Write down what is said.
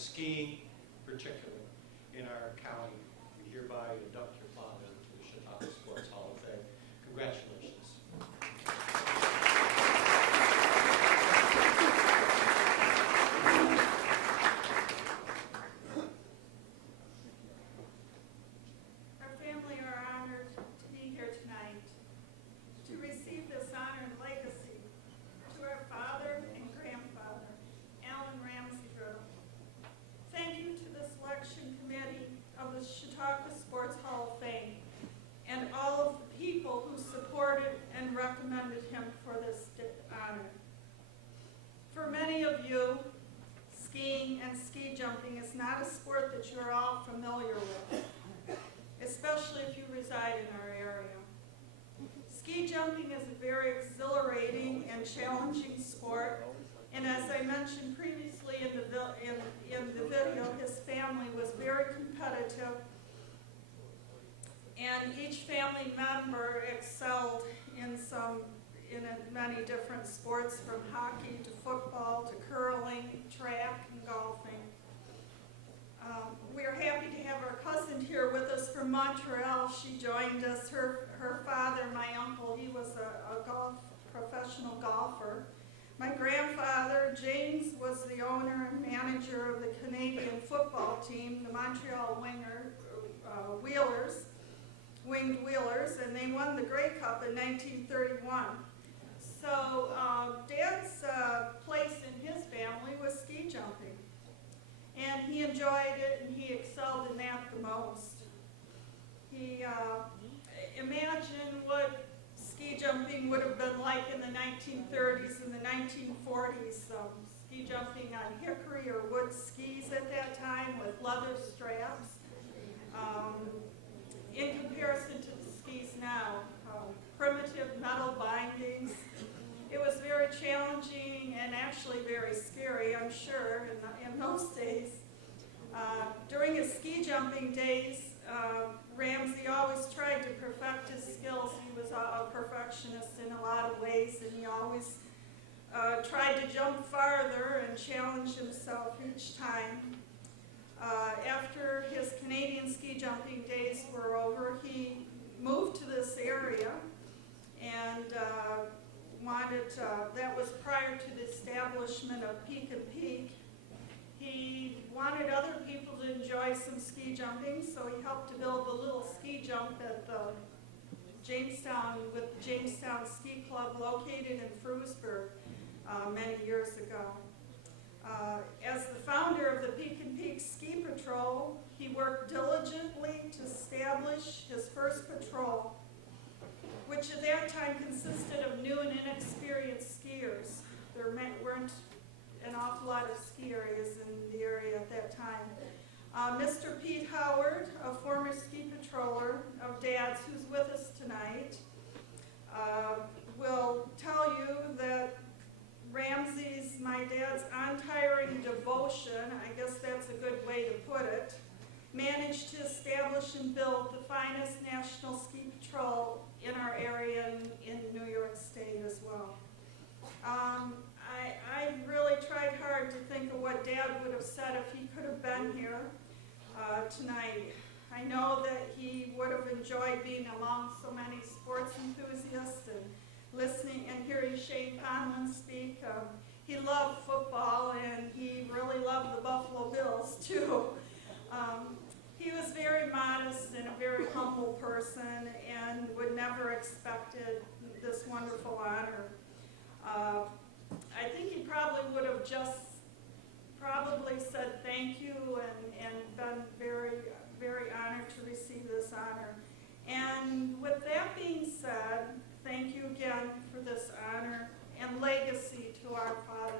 skiing particularly in our county. We hereby induct your father to the Chautauqua Sports Hall of Fame. Congratulations. Our family are honored to be here tonight to receive this honor and legacy to our father and grandfather, Alan Ramsey Riddell. Thank you to the selection committee of the Chautauqua Sports Hall of Fame and all of the people who supported and recommended him for this honor. For many of you, skiing and ski jumping is not a sport that you're all familiar with, especially if you reside in our area. Ski jumping is a very exhilarating and challenging sport, and as I mentioned previously in the video, his family was very competitive, and each family member excelled in many different sports, from hockey to football to curling, track, and golfing. We are happy to have our cousin here with us from Montreal. She joined us. Her father, my uncle, he was a professional golfer. My grandfather, James, was the owner and manager of the Canadian football team, the Montreal Winged Wheelers, and they won the Grey Cup in 1931. So Dad's place in his family was ski jumping. And he enjoyed it, and he excelled in that the most. He imagined what ski jumping would have been like in the 1930s and the 1940s. Ski jumping on hickory or wood skis at that time with leather straps. In comparison to the skis now, primitive metal bindings. It was very challenging and actually very scary, I'm sure, in those days. During his ski jumping days, Ramsey always tried to perfect his skills. He was a perfectionist in a lot of ways, and he always tried to jump farther and challenge himself each time. After his Canadian ski jumping days were over, he moved to this area and that was prior to the establishment of Peak and Peak. He wanted other people to enjoy some ski jumping, so he helped to build a little ski jump at the Jamestown Ski Club located in Frewsburg many years ago. As the founder of the Peak and Peak Ski Patrol, he worked diligently to establish his first patrol, which at that time consisted of new and inexperienced skiers. There weren't an awful lot of ski areas in the area at that time. Mr. Pete Howard, a former ski patroller of Dad's who's with us tonight, will tell you that Ramsey's, my dad's untiring devotion, I guess that's a good way to put it, managed to establish and build the finest national ski patrol in our area and in New York State as well. I really tried hard to think of what Dad would have said if he could have been here tonight. I know that he would have enjoyed being among so many sports enthusiasts and listening and hearing Shane Conlon speak. He loved football, and he really loved the Buffalo Bills too. He was very modest and a very humble person, and would never expected this wonderful honor. I think he probably would have just said thank you and been very, very honored to receive this honor. And with that being said, thank you again for this honor and legacy to our father,